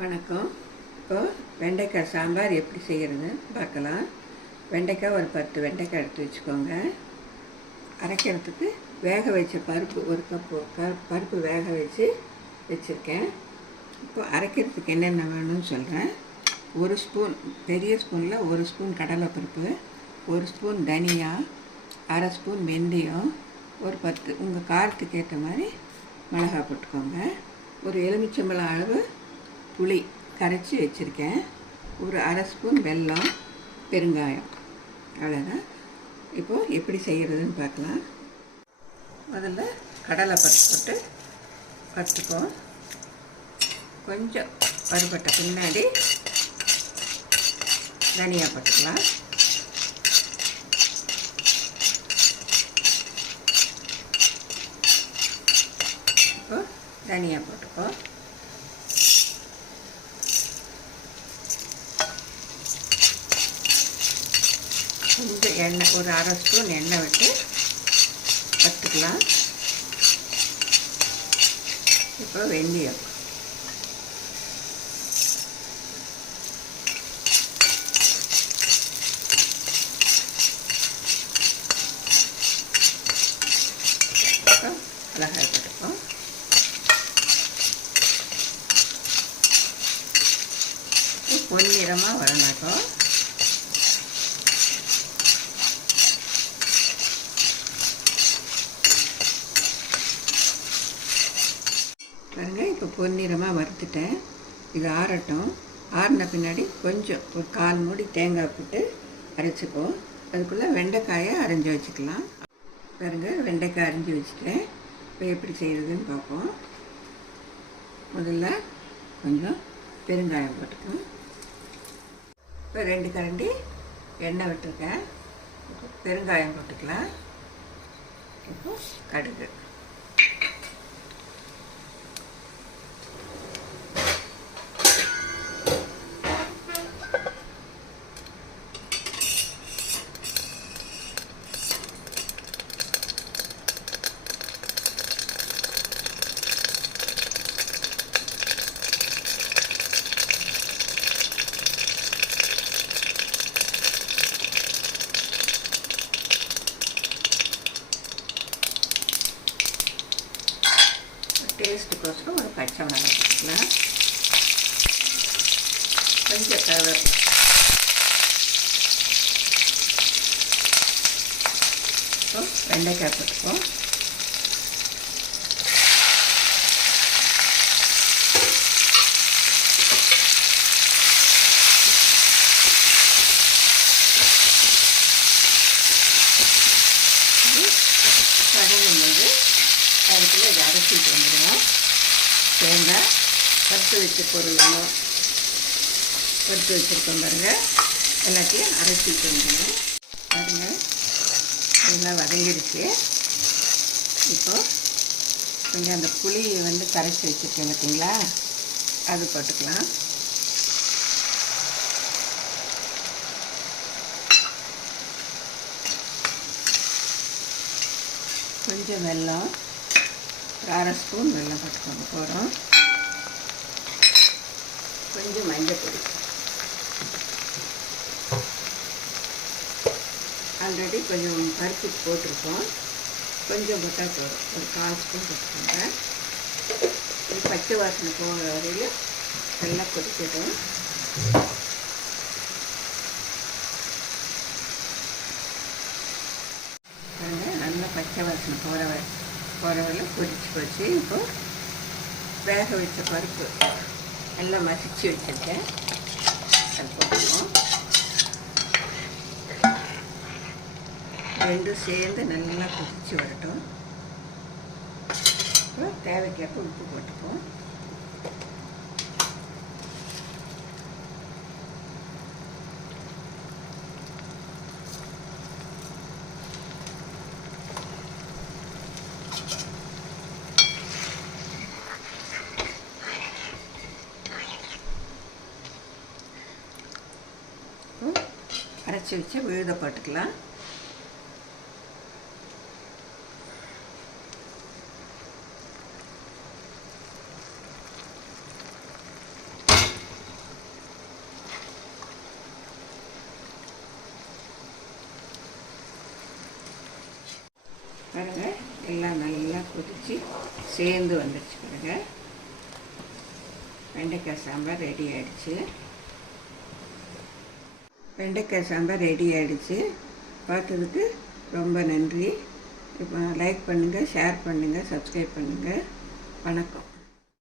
வணக்கம். இப்போது வெண்டைக்காய் சாம்பார் எப்படி செய்கிறதுன்னு பார்க்கலாம். வெண்டைக்காய் ஒரு 10 வெண்டைக்காய் எடுத்து வச்சுக்கோங்க. அரைக்கிறதுக்கு வேக வச்ச பருப்பு ஒரு கப்பு பருப்பு வேக வச்சுருக்கேன். இப்போ அரைக்கிறதுக்கு என்னென்ன வேணும்னு சொல்கிறேன். 1 ஸ்பூன் பெரிய ஸ்பூனில் 1 ஸ்பூன் கடலைப்பருப்பு, 1 ஸ்பூன் தனியா, அரை ஸ்பூன் வெந்தயம், ஒரு 10 உங்கள் காரத்துக்கு ஏற்ற மாதிரி மிளகாய் போட்டுக்கோங்க. ஒரு எலுமிச்சம்பழம் அளவு புளி கரைச்சி வச்சுருக்கேன். ஒரு அரை ஸ்பூன் வெல்லம், பெருங்காயம், அவ்வளோதான். இப்போது எப்படி செய்கிறதுன்னு பார்க்கலாம். முதல்ல கடலை பருப்பு போட்டு வறுத்துக்குவோம். கொஞ்சம் வறுபட்ட பின்னாடி தனியாக போட்டுக்கலாம். இப்போ தனியாக போட்டுக்கோ. கொஞ்சம் எண்ணெய், ஒரு அரை ஸ்பூன் எண்ணெய் விட்டு வறுத்துக்கலாம். இப்போ வெந்தயம், மிளகாய் போட்டுப்போம். பொன்னிறமாக வரனாக்கும். பாருங்கள், இப்போ பொன்னிறமாக வறுத்துட்டேன். இது ஆறட்டும். ஆறின பின்னாடி கொஞ்சம் ஒரு 1/4 மூடி தேங்காய் போட்டு அரைச்சிப்போம். அதுக்குள்ளே வெண்டைக்காயை அரைஞ்சி வச்சுக்கலாம். பாருங்கள், வெண்டைக்காய் அரைஞ்சி வச்சுட்டேன். இப்போ எப்படி செய்கிறதுன்னு பார்ப்போம். முதல்ல கொஞ்சம் பெருங்காயம் போட்டுக்கலாம். இப்போ 2 கரண்டி எண்ணெய் விட்டுருக்கேன். பெருங்காயம் போட்டுக்கலாம். இப்போ கடுகு, டேஸ்ட்டுக்கோசரம் ஒரு பச்சை மிளகாய் போட்டுக்கலாம். கொஞ்சம் கருவேப்பிலை, இப்போ வெண்டைக்காய் போட்டுப்போம். கருகும்போது அதுக்குள்ளே இதை அரைச்சிட்டு வந்துடுவோம். தேங்காய் வறுத்து வச்ச பொருளும் வறுத்து வச்சுருக்கோம் பாருங்கள், எல்லாத்தையும் அரைச்சிட்டு வந்துடுவோம். பாருங்கள், எல்லாம் வதங்கிடுச்சு. இப்போது கொஞ்சம் அந்த புளியை கரைச்சி வச்சுருக்கேன் பார்த்தீங்களா, அது போட்டுக்கலாம். கொஞ்சம் வெல்லம், ஒரு அரை ஸ்பூன் வெல்லம் போட்டுக்கோங்க போகிறோம். கொஞ்சம் மஞ்சள் பொடி, ஆல்ரெடி கொஞ்சம் பருப்பு போட்டிருக்கோம். கொஞ்சம் போட்டால் போதும், ஒரு 1/4 ஸ்பூன் போட்டுக்கோங்க. இது பச்சை வாசனை போகிற வரையும் நல்லா கொதிக்கட்டும். நல்லா பச்சை வாசனை போகிற வரையும் கொதிச்சு போச்சு. இப்போது வேக வச்ச பருப்பு நல்லா மசிச்சு வச்சுருக்கேன், அது போட்டுருவோம். ரெண்டும் சேர்ந்து நல்லா கொதிச்சு வரட்டும். இப்போ தேவைக்கேற்ப உப்பு போட்டுப்போம். அரைச்சி வச்சு விழுத போட்டுக்கலாம். பாருங்கள், எல்லாம் நல்லா கொதித்து சேர்ந்து வந்துடுச்சு. பாருங்கள், வெண்டைக்காய் சாம்பார் ரெடி ஆகிடுச்சு. வெண்டைக்காய் சாம்பார் ரெடி ஆகிடுச்சு. பார்த்ததுக்கு ரொம்ப நன்றி. இப்போ லைக் பண்ணுங்கள், ஷேர் பண்ணுங்கள், சப்ஸ்கிரைப் பண்ணுங்கள். வணக்கம்.